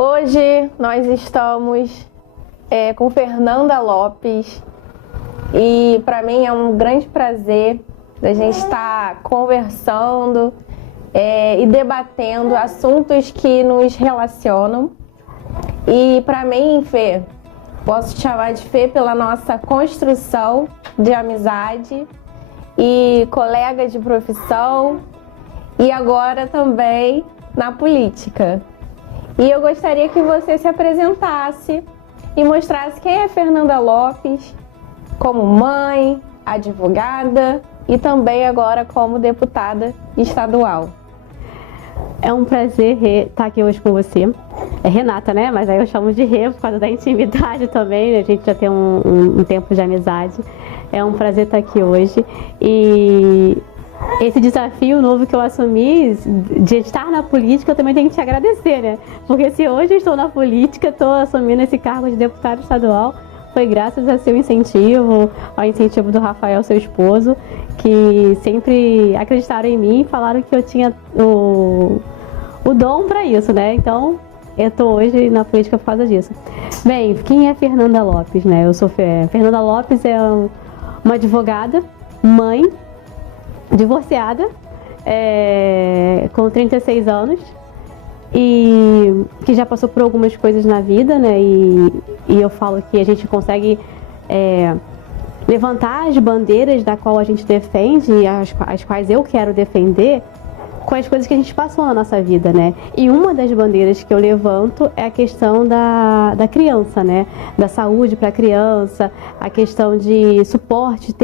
Hoje nós estamos com Fernanda Lopes e para mim é um grande prazer a gente estar conversando e debatendo assuntos que nos relacionam. E para mim, Fê, posso te chamar de Fê pela nossa construção de amizade e colega de profissão e agora também na política. E eu gostaria que você se apresentasse e mostrasse quem é Fernanda Lopes como mãe, advogada e também agora como deputada estadual. É um prazer estar aqui hoje com você. É Renata, né? Mas aí eu chamo de Rê por causa da intimidade também, né? A gente já tem um tempo de amizade. É um prazer estar aqui hoje. E esse desafio novo que eu assumi de estar na política, eu também tenho que te agradecer, né? Porque se hoje eu estou na política, estou assumindo esse cargo de deputada estadual, foi graças a seu incentivo, ao incentivo do Rafael, seu esposo, que sempre acreditaram em mim e falaram que eu tinha o dom para isso, né? Então, eu estou hoje na política por causa disso. Bem, quem é Fernanda Lopes, né? Fernanda Lopes é uma advogada, mãe, divorciada, com 36 anos e que já passou por algumas coisas na vida, né? E eu falo que a gente consegue levantar as bandeiras da qual a gente defende e as quais eu quero defender com as coisas que a gente passou na nossa vida, né? E uma das bandeiras que eu levanto é a questão da criança, né? Da saúde para a criança, a questão de suporte,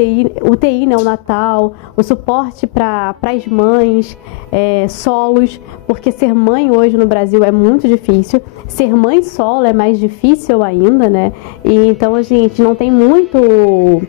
UTI neonatal, o suporte para as mães, solos, porque ser mãe hoje no Brasil é muito difícil, ser mãe solo é mais difícil ainda, né? E então a gente não tem muito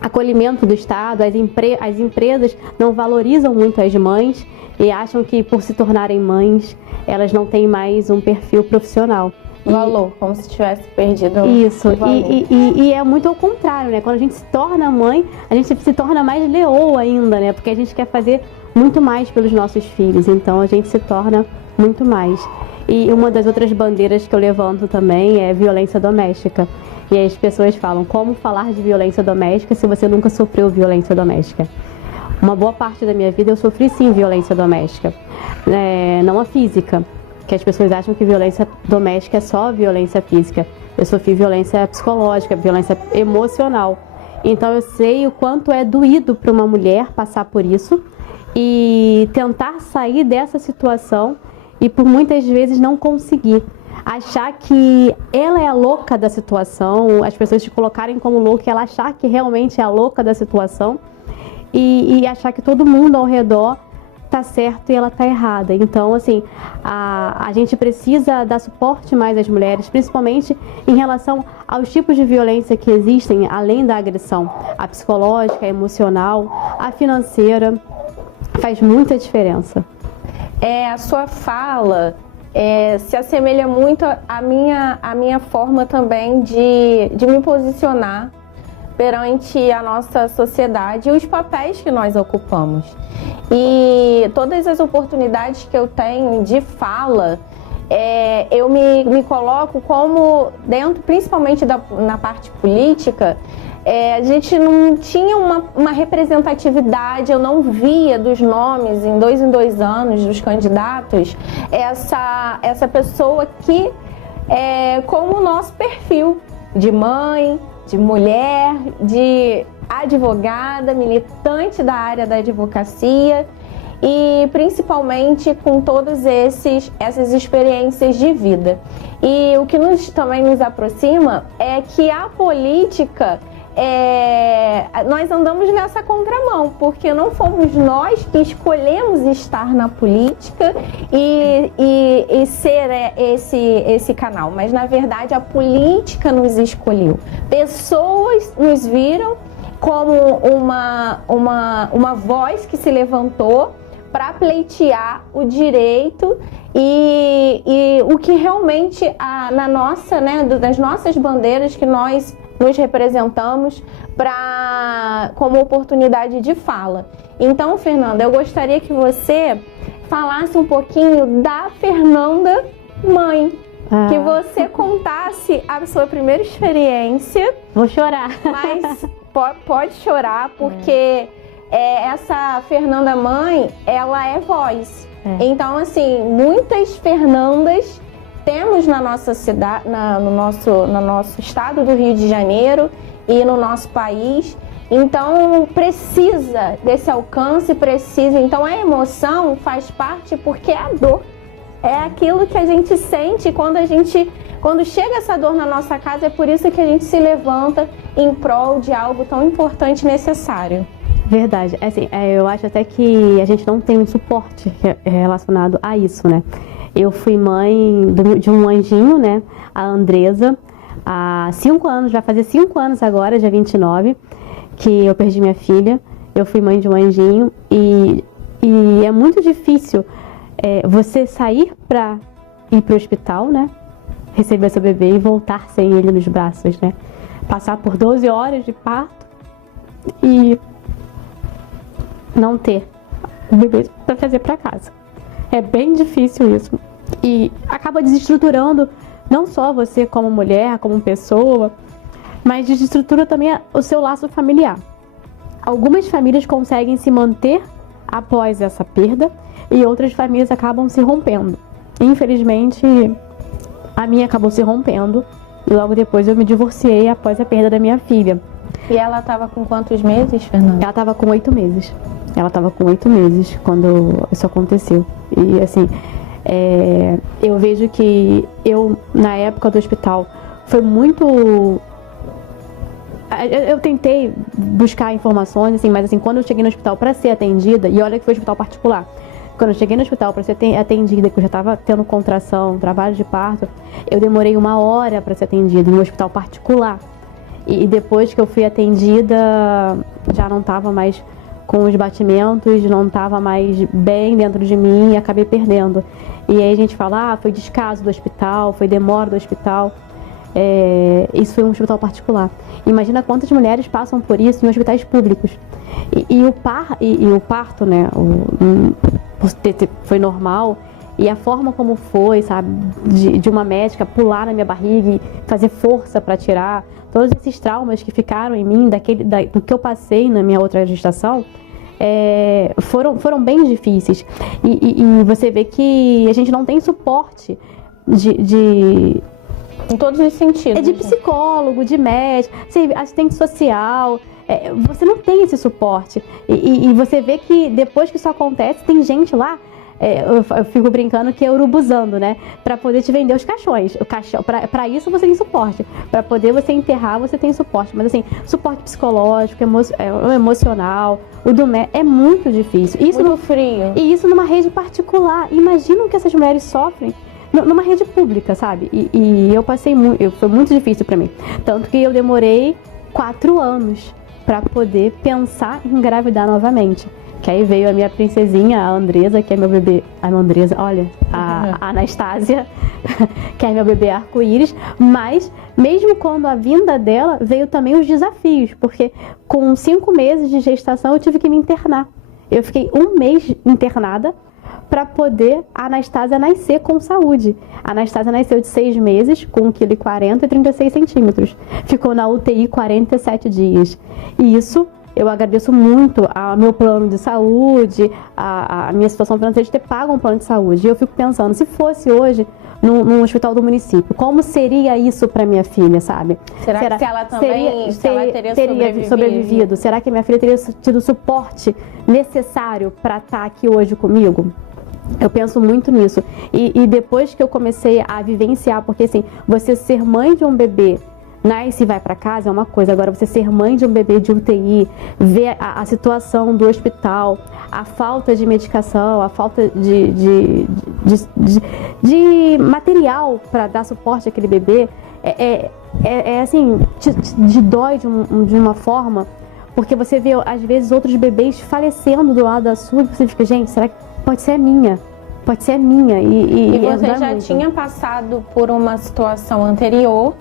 acolhimento do Estado, as empresas não valorizam muito as mães e acham que por se tornarem mães, elas não têm mais um perfil profissional. Valor, como se tivesse perdido isso, o valor. E é muito ao contrário, né? Quando a gente se torna mãe, a gente se torna mais leoa ainda, né? Porque a gente quer fazer muito mais pelos nossos filhos, então a gente se torna muito mais. E uma das outras bandeiras que eu levanto também é violência doméstica. E aí as pessoas falam, como falar de violência doméstica se você nunca sofreu violência doméstica? Uma boa parte da minha vida eu sofri sim violência doméstica, não a física, que as pessoas acham que violência doméstica é só violência física. Eu sofri violência psicológica, violência emocional. Então eu sei o quanto é doído para uma mulher passar por isso e tentar sair dessa situação e por muitas vezes não conseguir. Achar que ela é a louca da situação, as pessoas te colocarem como louca, ela achar que realmente é a louca da situação e achar que todo mundo ao redor tá certo e ela tá errada. Então, assim, a gente precisa dar suporte mais às mulheres, principalmente em relação aos tipos de violência que existem, além da agressão, a psicológica, a emocional, a financeira, faz muita diferença. A sua fala se assemelha muito à minha forma também de me posicionar perante a nossa sociedade e os papéis que nós ocupamos. E todas as oportunidades que eu tenho de fala, eu me coloco como dentro, principalmente na parte política, a gente não tinha uma representatividade, eu não via dos nomes em dois anos dos candidatos essa pessoa que como o nosso perfil de mãe, de mulher, de advogada, militante da área da advocacia e principalmente com todas essas experiências de vida. E o que também nos aproxima é que a política nós andamos nessa contramão, porque não fomos nós que escolhemos estar na política e ser esse canal, mas na verdade a política nos escolheu. Pessoas nos viram como uma voz que se levantou para pleitear o direito e o que realmente das nossas bandeiras que nós nos representamos como oportunidade de fala. Então, Fernanda, eu gostaria que você falasse um pouquinho da Fernanda mãe. Que você contasse a sua primeira experiência. Vou chorar. Mas pode chorar, porque essa Fernanda mãe, ela é voz. Então, assim, muitas Fernandas temos na nossa cidade, no nosso estado do Rio de Janeiro e no nosso país. Então, precisa desse alcance, precisa. Então, a emoção faz parte porque é a dor. É aquilo que a gente sente quando chega essa dor na nossa casa. É por isso que a gente se levanta em prol de algo tão importante e necessário. Verdade. Assim, eu acho até que a gente não tem um suporte relacionado a isso, né? Eu fui mãe de um anjinho, né? A Andresa, há 5 anos, vai fazer 5 anos agora, dia 29, que eu perdi minha filha. Eu fui mãe de um anjinho e é muito difícil você sair para ir para o hospital, né? Receber seu bebê e voltar sem ele nos braços, né? Passar por 12 horas de parto e não ter o bebê para trazer para casa. É bem difícil isso. E acaba desestruturando não só você como mulher, como pessoa, mas desestrutura também o seu laço familiar. Algumas famílias conseguem se manter após essa perda e outras famílias acabam se rompendo. Infelizmente, a minha acabou se rompendo e logo depois eu me divorciei após a perda da minha filha. E ela estava com quantos meses, Fernanda? Ela estava com 8 meses. Ela estava com 8 meses quando isso aconteceu. E assim, eu vejo que eu, na época do hospital, foi muito... Eu tentei buscar informações, assim, mas assim, quando eu cheguei no hospital para ser atendida, e olha que foi um hospital particular, quando eu cheguei no hospital para ser atendida, que eu já estava tendo contração, trabalho de parto, eu demorei 1 hora para ser atendida em um hospital particular. E depois que eu fui atendida, já não estava mais com os batimentos, não estava mais bem dentro de mim e acabei perdendo. E aí a gente fala, foi descaso do hospital, foi demora do hospital. Isso foi um hospital particular. Imagina quantas mulheres passam por isso em hospitais públicos. E o parto, né, foi normal. E a forma como foi, sabe, de uma médica pular na minha barriga e fazer força para tirar, todos esses traumas que ficaram em mim, do que eu passei na minha outra gestação, foram bem difíceis. E você vê que a gente não tem suporte em todos os sentidos. De psicólogo, de médico, assistente social. Você não tem esse suporte. E você vê que depois que isso acontece, tem gente lá. Eu fico brincando que é urubuzando, né? Pra poder te vender os caixões. Pra isso você tem suporte. Pra poder você enterrar, você tem suporte. Mas assim, suporte psicológico, emocional, é muito difícil. Isso muito frio. E isso numa rede particular. Imagina o que essas mulheres sofrem numa rede pública, sabe? E eu passei foi muito difícil pra mim. Tanto que eu demorei 4 anos pra poder pensar em engravidar novamente. Que aí veio a minha princesinha, a Andresa, que é meu bebê. A Andresa, olha, a Anastásia, que é meu bebê arco-íris. Mas, mesmo quando a vinda dela, veio também os desafios. Porque com 5 meses de gestação, eu tive que me internar. Eu fiquei 1 mês internada para poder a Anastásia nascer com saúde. A Anastásia nasceu de 6 meses, com 1,40 kg e 36 centímetros. Ficou na UTI 47 dias. E isso... eu agradeço muito ao meu plano de saúde, a minha situação financeira de ter pago um plano de saúde. E eu fico pensando, se fosse hoje num hospital do município, como seria isso para minha filha, sabe? Será que ela também teria sobrevivido? Será que minha filha teria tido o suporte necessário para estar aqui hoje comigo? Eu penso muito nisso. E depois que eu comecei a vivenciar, porque assim, você ser mãe de um bebê, nasce e vai para casa é uma coisa, agora você ser mãe de um bebê de UTI, ver a situação do hospital, a falta de medicação, a falta de material para dar suporte àquele bebê, assim, te dói de uma forma, porque você vê às vezes outros bebês falecendo do lado da sua e você fica, gente, será que pode ser a minha? Pode ser a minha. E você já tinha passado por uma situação anterior.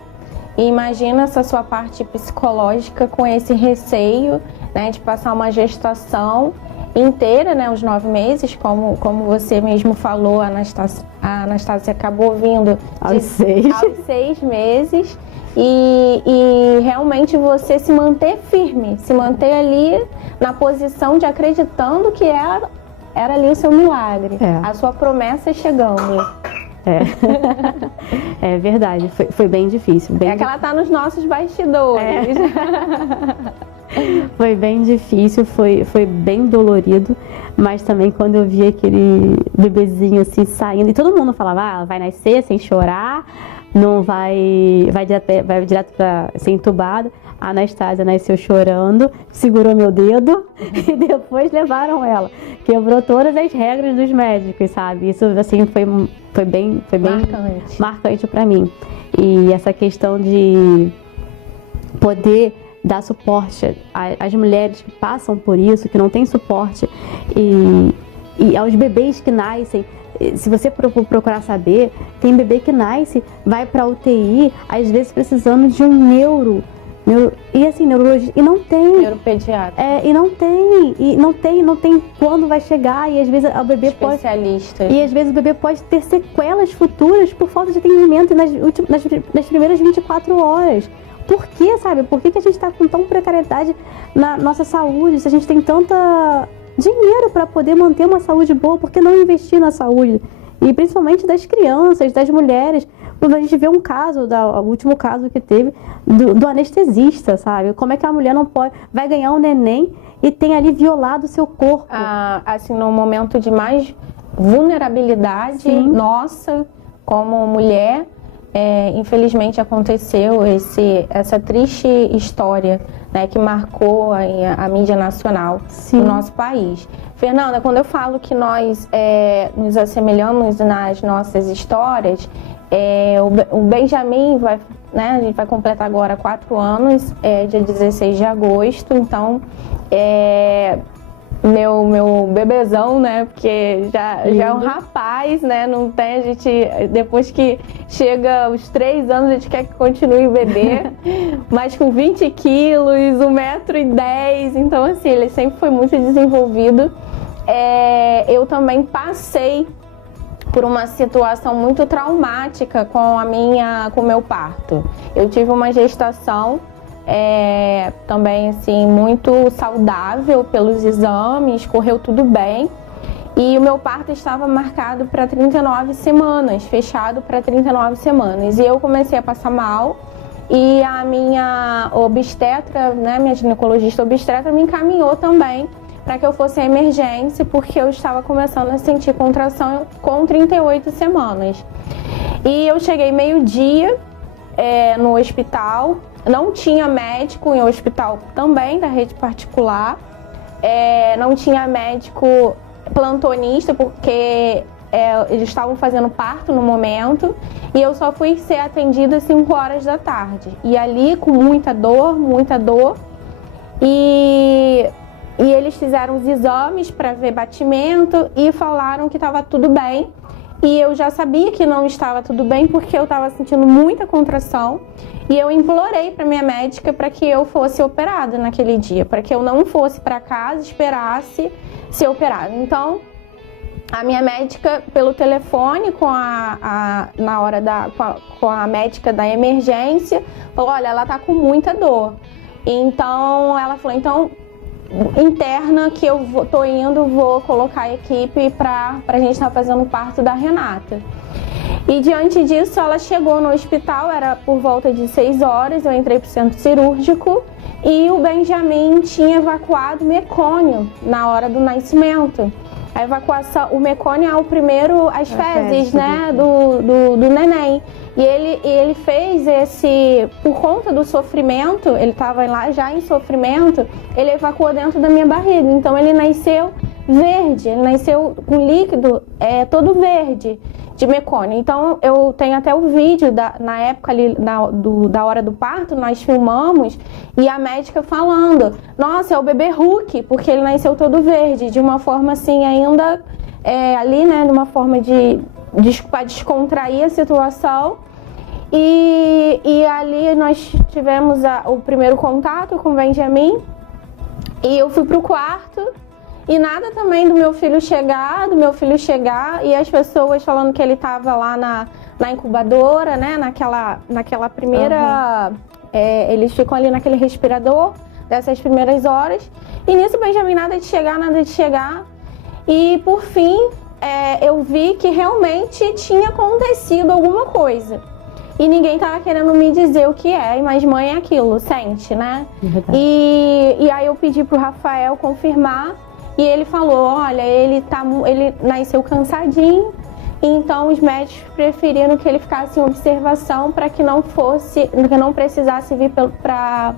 E imagina essa sua parte psicológica com esse receio, né, de passar uma gestação inteira, né, os 9 meses, como você mesmo falou, a a Anastácia acabou vindo aos 6 meses. E realmente você se manter firme, se manter ali na posição de acreditando que era ali o seu milagre, a sua promessa chegando. É verdade, foi bem difícil. Que ela tá nos nossos bastidores. Foi bem difícil, foi bem dolorido, mas também quando eu vi aquele bebezinho assim saindo, e todo mundo falava, vai nascer sem chorar, não vai direto para ser entubada. A Anastácia nasceu chorando, segurou meu dedo e depois levaram ela. Quebrou todas as regras dos médicos, sabe? Isso assim foi bem marcante para mim. E essa questão de poder dar suporte às mulheres que passam por isso, que não têm suporte, e aos bebês que nascem. Se você procurar saber, tem bebê que nasce, vai para UTI, às vezes precisando de um neuro e assim, neurologia, e não tem. Neuropediatra. E não tem quando vai chegar, e às vezes o bebê especialista. E às vezes o bebê pode ter sequelas futuras por falta de atendimento nas primeiras 24 horas. Por quê, sabe? Por que a gente está com tão precariedade na nossa saúde? Se a gente tem tanta dinheiro para poder manter uma saúde boa, por que não investir na saúde? E principalmente das crianças, das mulheres. Quando a gente vê um caso, o último caso que teve, do anestesista, sabe? Como é que a mulher não pode, vai ganhar um neném e tem ali violado o seu corpo? Assim, no momento de mais vulnerabilidade nossa, como mulher, infelizmente aconteceu essa triste história, né, que marcou a mídia nacional do nosso país. Fernanda, quando eu falo que nós nos assemelhamos nas nossas histórias, o Benjamin a gente vai completar agora 4 anos, dia 16 de agosto, então meu bebezão, né, porque já é um rapaz, né, não tem, a gente, depois que chega os 3 anos, a gente quer que continue bebê, mas com 20 quilos, 1,10 m, então assim, ele sempre foi muito desenvolvido. Eu também passei por uma situação muito traumática com o meu parto. Eu tive uma gestação também assim muito saudável pelos exames, correu tudo bem. E o meu parto estava marcado para 39 semanas, fechado para 39 semanas. E eu comecei a passar mal e a minha obstetra, né, minha ginecologista obstetra me encaminhou também para que eu fosse à emergência, porque eu estava começando a sentir contração com 38 semanas. E eu cheguei meio-dia no hospital, não tinha médico em hospital também da rede particular, não tinha médico plantonista, porque eles estavam fazendo parto no momento, e eu só fui ser atendida às 5 horas da tarde. E ali com muita dor, e eles fizeram os exames para ver batimento e falaram que estava tudo bem. E eu já sabia que não estava tudo bem porque eu estava sentindo muita contração. E eu implorei para minha médica para que eu fosse operada naquele dia, para que eu não fosse para casa, esperasse ser operada. Então, a minha médica, pelo telefone, com a médica da emergência, falou: olha, ela está com muita dor. Então, ela falou: então, interna que eu vou colocar a equipe pra gente estar fazendo o parto da Renata. E diante disso, ela chegou no hospital, era por volta de 6 horas, eu entrei pro centro cirúrgico e o Benjamin tinha evacuado mecônio na hora do nascimento. A evacuação, o mecônio é o primeiro, as fezes, né, do neném. E ele fez por conta do sofrimento, ele estava lá já em sofrimento, ele evacuou dentro da minha barriga. Então ele nasceu verde, ele nasceu com líquido todo verde de mecônio. Então eu tenho até o vídeo na época ali da hora do parto, nós filmamos, e a médica falando: nossa, é o bebê Hulk, porque ele nasceu todo verde, de uma forma assim ainda ali, né, de uma forma para descontrair a situação. E ali nós tivemos o primeiro contato com o Benjamin, e eu fui pro quarto E nada também do meu filho chegar e as pessoas falando que ele estava lá na incubadora, né? Naquela primeira... eles ficam ali naquele respirador dessas primeiras horas. E nisso, Benjamin, nada de chegar. E por fim, eu vi que realmente tinha acontecido alguma coisa. E ninguém estava querendo me dizer o que é, mas mãe é aquilo, sente, né? E aí eu pedi pro Rafael confirmar e ele falou, olha, ele nasceu cansadinho, então os médicos preferiram que ele ficasse em observação para que não precisasse vir para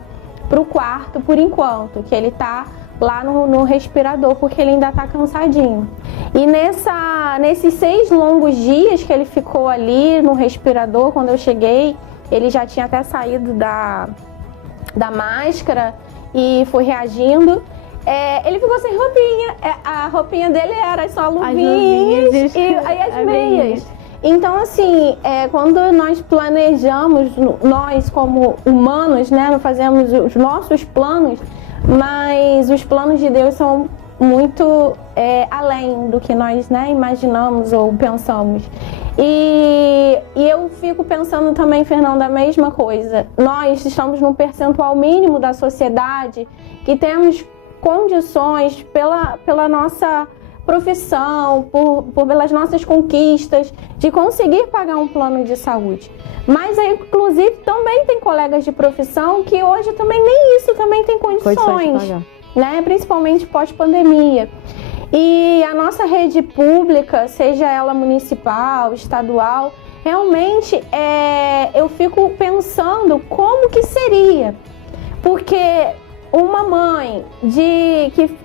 o quarto por enquanto, que ele tá lá no respirador, porque ele ainda tá cansadinho. E nesses 6 longos dias que ele ficou ali no respirador, quando eu cheguei, ele já tinha até saído da máscara e foi reagindo. Ele ficou sem roupinha, a roupinha dele era só luvinhas e aí as meias. Então, assim, quando nós planejamos, nós como humanos, né, fazemos os nossos planos, mas os planos de Deus são muito além do que nós, né, imaginamos ou pensamos. E eu fico pensando também, Fernanda, a mesma coisa. Nós estamos num percentual mínimo da sociedade que temos condições pela nossa profissão, pelas nossas conquistas, de conseguir pagar um plano de saúde. Mas, inclusive, também tem colegas de profissão que hoje também nem isso também tem condições, né? Principalmente pós-pandemia. E a nossa rede pública, seja ela municipal, estadual, realmente eu fico pensando como que seria. Porque uma mãe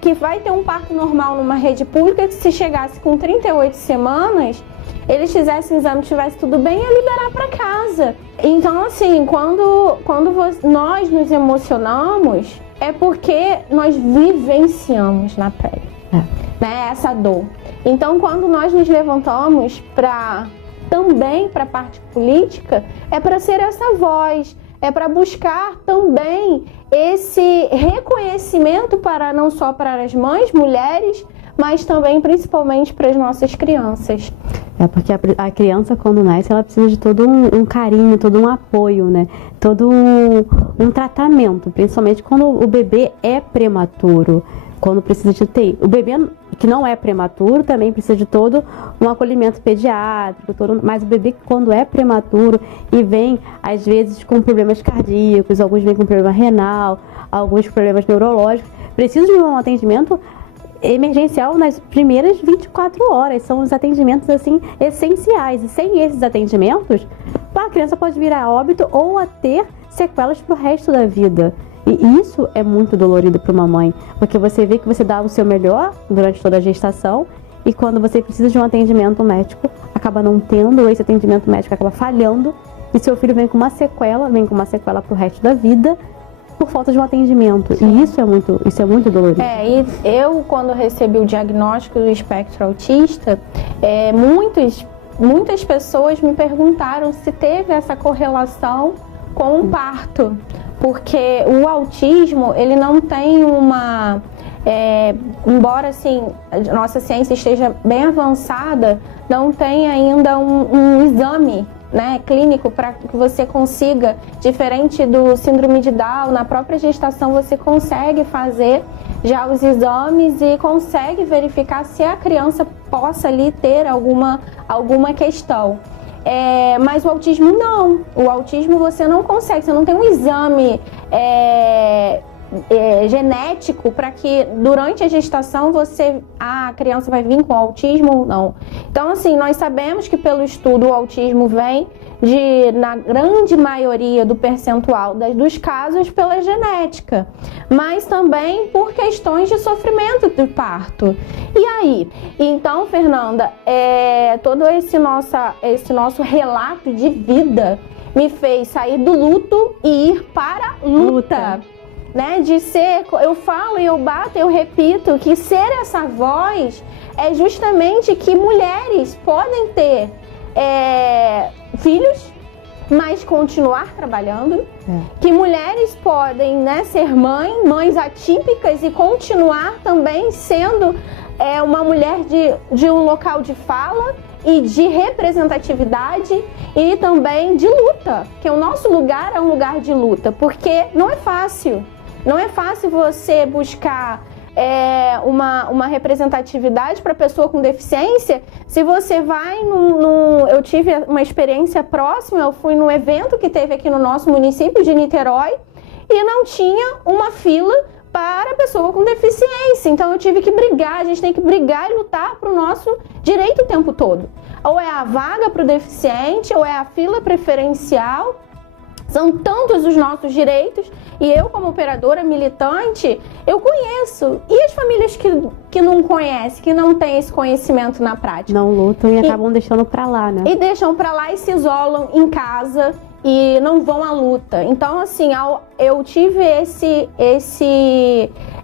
que vai ter um parto normal numa rede pública, que se chegasse com 38 semanas, eles fizessem exame, tivesse tudo bem, ia liberar para casa. Então, assim, quando nós nos emocionamos, é porque nós vivenciamos na pele, né, essa dor. Então, quando nós nos levantamos também para a parte política, é para ser essa voz, é para buscar também esse reconhecimento não só para as mães, mulheres, mas também principalmente para as nossas crianças. Porque a criança, quando nasce, ela precisa de todo um carinho, todo um apoio, né? Todo um tratamento, principalmente quando o bebê é prematuro, quando precisa de UTI. O bebê que não é prematuro também precisa de todo um acolhimento pediátrico, mas o bebê quando é prematuro e vem, às vezes, com problemas cardíacos, alguns vêm com problema renal, alguns problemas neurológicos, precisa de um atendimento emergencial nas primeiras 24 horas. São os atendimentos assim essenciais, e sem esses atendimentos a criança pode vir a óbito ou a ter sequelas para o resto da vida. E isso é muito dolorido para uma mãe, porque você vê que você dá o seu melhor durante toda a gestação e quando você precisa de um atendimento médico, acaba não tendo esse atendimento médico, acaba falhando e seu filho vem com uma sequela para o resto da vida por falta de um atendimento. Sim. E isso é muito dolorido. E eu, quando recebi o diagnóstico do espectro autista, muitas pessoas me perguntaram se teve essa correlação com o parto, porque o autismo, ele não tem embora assim a nossa ciência esteja bem avançada, não tem ainda um exame, né, clínico para que você consiga, diferente do síndrome de Down, na própria gestação você consegue fazer já os exames e consegue verificar se a criança possa ali ter alguma questão. Mas o autismo não. O autismo você não consegue, você não tem um exame genético para que durante a gestação a criança vai vir com autismo ou não. Então, assim, nós sabemos que pelo estudo o autismo vem na grande maioria do percentual dos casos pela genética, mas também por questões de sofrimento do parto. E aí? Então, Fernanda, todo esse nosso relato de vida me fez sair do luto e ir para a luta. Né, de ser, eu falo e eu bato, eu repito, que ser essa voz é justamente que mulheres podem ter filhos, mas continuar trabalhando, que mulheres podem, né, ser mães atípicas e continuar também sendo uma mulher de um local de fala e de representatividade e também de luta, que o nosso lugar é um lugar de luta, porque não é fácil você buscar uma representatividade para pessoa com deficiência. Se você vai eu tive uma experiência próxima, eu fui no evento que teve aqui no nosso município de Niterói e não tinha uma fila para a pessoa com deficiência. Então eu tive que brigar, a gente tem que brigar e lutar para o nosso direito o tempo todo. Ou é a vaga para o deficiente, ou é a fila preferencial. São tantos os nossos direitos e eu, como operadora militante, eu conheço. E as famílias que não conhecem, que não têm esse conhecimento na prática? Não lutam e acabam deixando pra lá, né? E deixam pra lá e se isolam em casa e não vão à luta. Então, assim, eu tive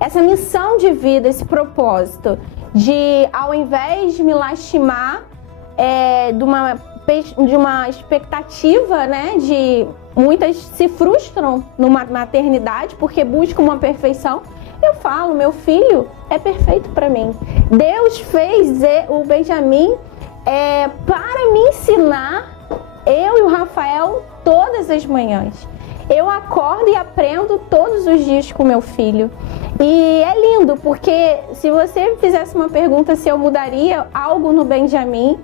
essa missão de vida, esse propósito de, ao invés de me lastimar de uma expectativa, né, de muitas se frustram numa maternidade porque buscam uma perfeição. Eu falo, meu filho é perfeito para mim. Deus fez o Benjamin para me ensinar, eu e o Rafael, todas as manhãs. Eu acordo e aprendo todos os dias com meu filho. E é lindo, porque se você fizesse uma pergunta se eu mudaria algo no Benjamin,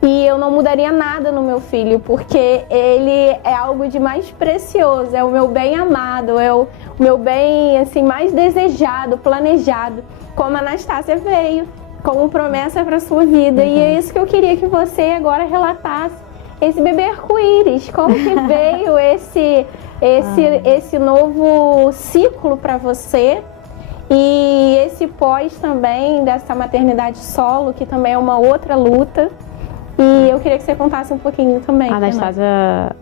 e eu não mudaria nada no meu filho, porque ele é algo de mais precioso, é o meu bem amado, é o meu bem assim, mais desejado, planejado, como a Anastácia veio, como promessa para a sua vida. E é isso que eu queria que você agora relatasse, esse bebê arco-íris, como que veio esse novo ciclo para você, e esse pós também dessa maternidade solo, que também é uma outra luta. E eu queria que você contasse um pouquinho também. A Anastácia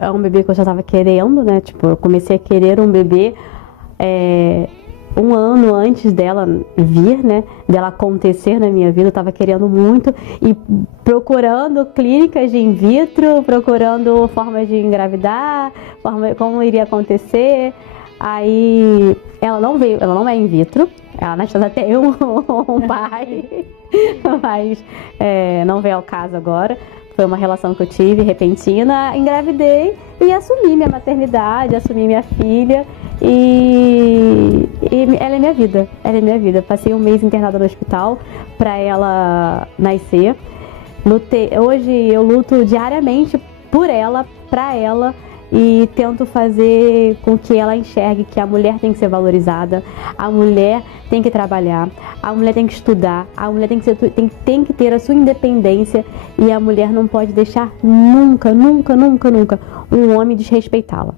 é um bebê que eu já estava querendo, né? Tipo, eu comecei a querer um bebê 1 ano antes dela vir, né? Dela acontecer na minha vida. Eu estava querendo muito e procurando clínicas de in vitro, procurando formas de engravidar, como iria acontecer. Aí ela não veio, ela não é in vitro. A Anastácia tem um pai, mas não veio ao caso agora. Foi uma relação que eu tive repentina, engravidei e assumi minha maternidade, assumi minha filha e ela é minha vida, ela é minha vida. Passei 1 mês internada no hospital para ela nascer. Hoje eu luto diariamente por ela, para ela, e tento fazer com que ela enxergue que a mulher tem que ser valorizada, a mulher tem que trabalhar, a mulher tem que estudar, a mulher tem que ter a sua independência e a mulher não pode deixar nunca um homem desrespeitá-la.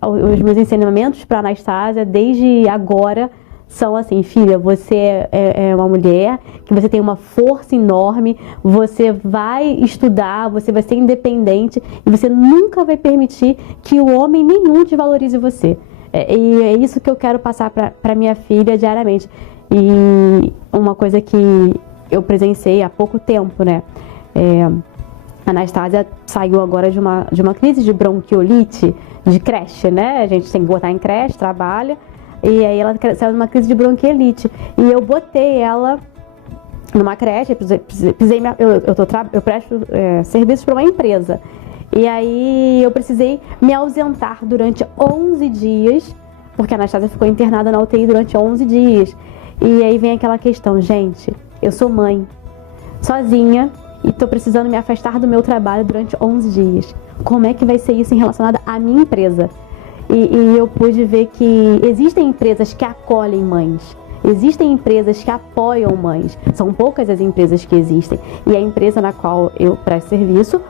Os meus ensinamentos para Anastácia desde agora são assim: filha, você é uma mulher, que você tem uma força enorme, você vai estudar, você vai ser independente e você nunca vai permitir que o homem nenhum desvalorize você. E é isso que eu quero passar para minha filha diariamente. E uma coisa que eu presenciei há pouco tempo, né? A Anastácia saiu agora de uma crise de bronquiolite, de creche, né? A gente tem que botar em creche, trabalha. E aí ela saiu de uma crise de bronquiolite. E eu botei ela numa creche, eu presto serviços para uma empresa. E aí eu precisei me ausentar durante 11 dias, porque a Anastácia ficou internada na UTI durante 11 dias. E aí vem aquela questão: gente, eu sou mãe, sozinha, e estou precisando me afastar do meu trabalho durante 11 dias. Como é que vai ser isso em relacionado à minha empresa? E eu pude ver que existem empresas que acolhem mães, existem empresas que apoiam mães, são poucas as empresas que existem. E a empresa na qual eu presto serviço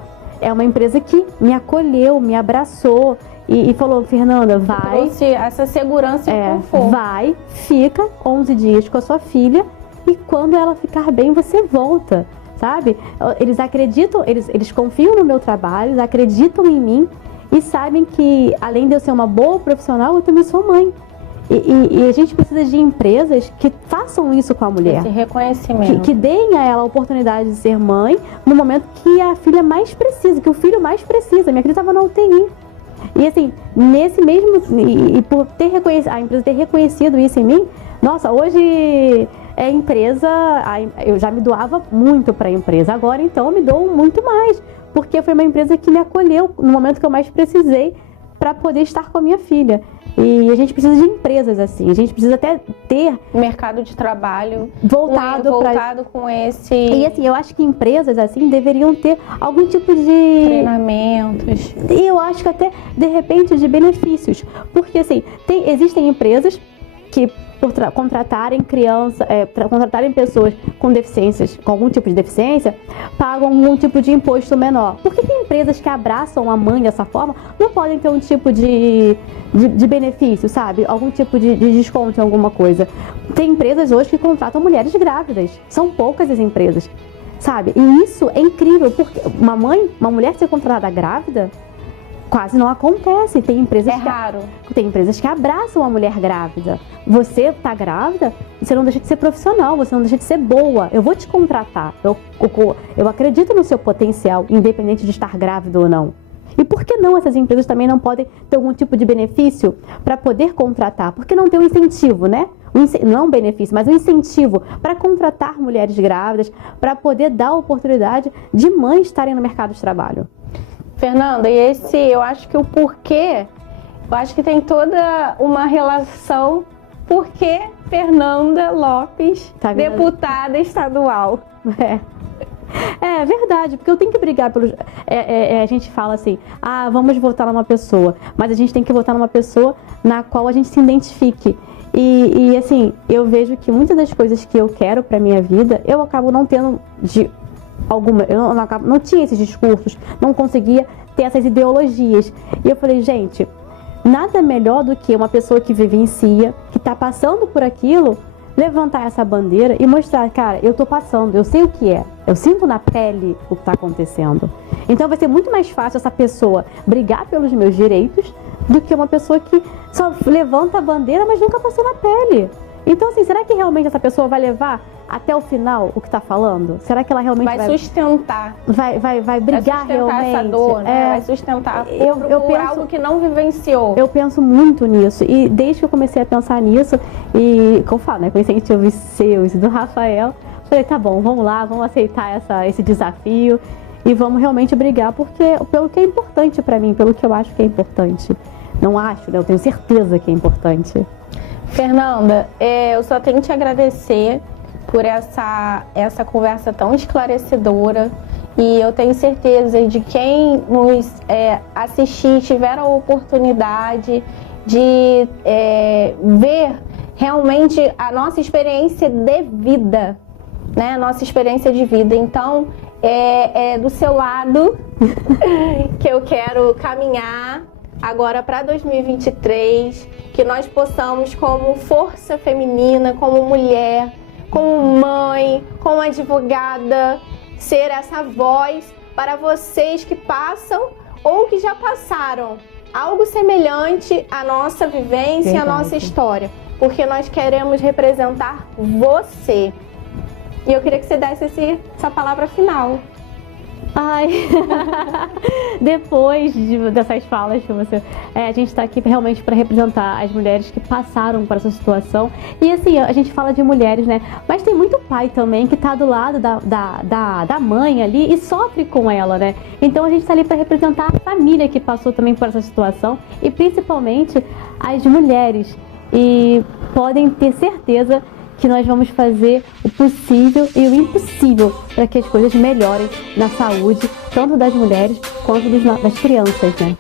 é uma empresa que me acolheu, me abraçou e falou: Fernanda, vai. Trouxe essa segurança e conforto. Vai, fica 11 dias com a sua filha e quando ela ficar bem você volta, sabe? Eles acreditam, eles confiam no meu trabalho, eles acreditam em mim. E sabem que, além de eu ser uma boa profissional, eu também sou mãe. E a gente precisa de empresas que façam isso com a mulher. Esse reconhecimento. Que deem a ela a oportunidade de ser mãe no momento que a filha mais precisa, que o filho mais precisa. Minha filha estava na UTI. E assim, nesse mesmo... E por ter a empresa ter reconhecido isso em mim, nossa, hoje é empresa... Eu já me doava muito para a empresa, agora então eu me dou muito mais. Porque foi uma empresa que me acolheu no momento que eu mais precisei para poder estar com a minha filha. E a gente precisa de empresas assim, a gente precisa até ter... mercado de trabalho voltado com esse... E assim, eu acho que empresas assim deveriam ter algum tipo de... treinamentos. E eu acho que até, de repente, de benefícios. Porque assim, existem empresas que por contratarem contratarem pessoas com deficiências, com algum tipo de deficiência, pagam algum tipo de imposto menor. Por que empresas que abraçam a mãe dessa forma não podem ter um tipo de benefício, sabe? Algum tipo de desconto em alguma coisa? Tem empresas hoje que contratam mulheres grávidas. São poucas as empresas, sabe? E isso é incrível, porque uma mulher ser contratada grávida quase não acontece. Tem empresas raro. Tem empresas que abraçam a mulher grávida. Você tá grávida, você não deixa de ser profissional, você não deixa de ser boa. Eu vou te contratar. Eu acredito no seu potencial, independente de estar grávida ou não. E por que não essas empresas também não podem ter algum tipo de benefício para poder contratar? Por que não ter um incentivo, né? Não um benefício, mas um incentivo para contratar mulheres grávidas, para poder dar a oportunidade de mães estarem no mercado de trabalho. Fernanda, e eu acho que o porquê, eu acho que tem toda uma relação, porquê Fernanda Lopes, deputada estadual. É verdade, porque eu tenho que brigar pelos... a gente fala assim, vamos votar numa pessoa, mas a gente tem que votar numa pessoa na qual a gente se identifique. E assim, eu vejo que muitas das coisas que eu quero pra minha vida, eu acabo não tendo eu não tinha esses discursos, não conseguia ter essas ideologias. E eu falei, gente, nada melhor do que uma pessoa que vivencia, que está passando por aquilo, levantar essa bandeira e mostrar, cara, eu tô passando, eu sei o que é, eu sinto na pele o que está acontecendo. Então vai ser muito mais fácil essa pessoa brigar pelos meus direitos do que uma pessoa que só levanta a bandeira, mas nunca passou na pele. Então, assim, será que realmente essa pessoa vai levar até o final o que está falando? Será que ela realmente vai sustentar? Vai brigar realmente? Essa dor, né? Vai sustentar por algo que não vivenciou. Eu penso muito nisso. E desde que eu comecei a pensar nisso, e como eu falo, né? Com incentivo seus e do Rafael, falei, tá bom, vamos lá, vamos aceitar esse desafio e vamos realmente brigar pelo que é importante para mim, pelo que eu acho que é importante. Não acho, né? Eu tenho certeza que é importante. Fernanda, eu só tenho que te agradecer por essa conversa tão esclarecedora, e eu tenho certeza de quem nos assistir tiver a oportunidade de ver realmente a nossa experiência de vida, né? Nossa experiência de vida. Então, é do seu lado que eu quero caminhar agora para 2023, que nós possamos, como força feminina, como mulher, como mãe, como advogada, ser essa voz para vocês que passam ou que já passaram algo semelhante à nossa vivência, Verdade. à nossa história, porque nós queremos representar você. E eu queria que você desse essa palavra final. Ai, depois dessas falas que você... a gente está aqui realmente para representar as mulheres que passaram por essa situação. E assim, a gente fala de mulheres, né? Mas tem muito pai também que está do lado da mãe ali e sofre com ela, né? Então a gente está ali para representar a família que passou também por essa situação e principalmente as mulheres. E podem ter certeza que nós vamos fazer o possível e o impossível para que as coisas melhorem na saúde, tanto das mulheres quanto das crianças, né?